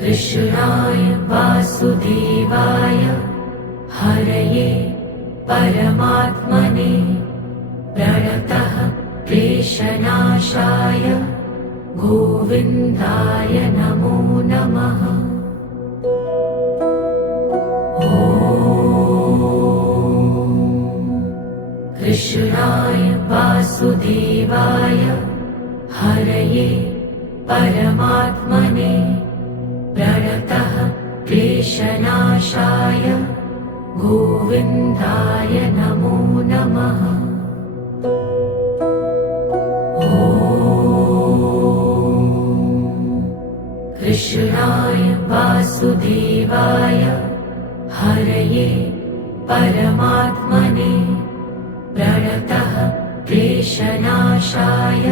कृष्णाय वासुदेवाय हरये परमात्मने प्रणतः क्लेशनाशाय गोविन्दाय नमो नमः। कृष्णाय वासुदेवाय हरये परमात्मने प्रणतः क्लेशनाशाय गोविन्दाय नमो नमः। कृष्णाय वासुदेवाय हरये परमात्मने प्रणतः क्लेशनाशाय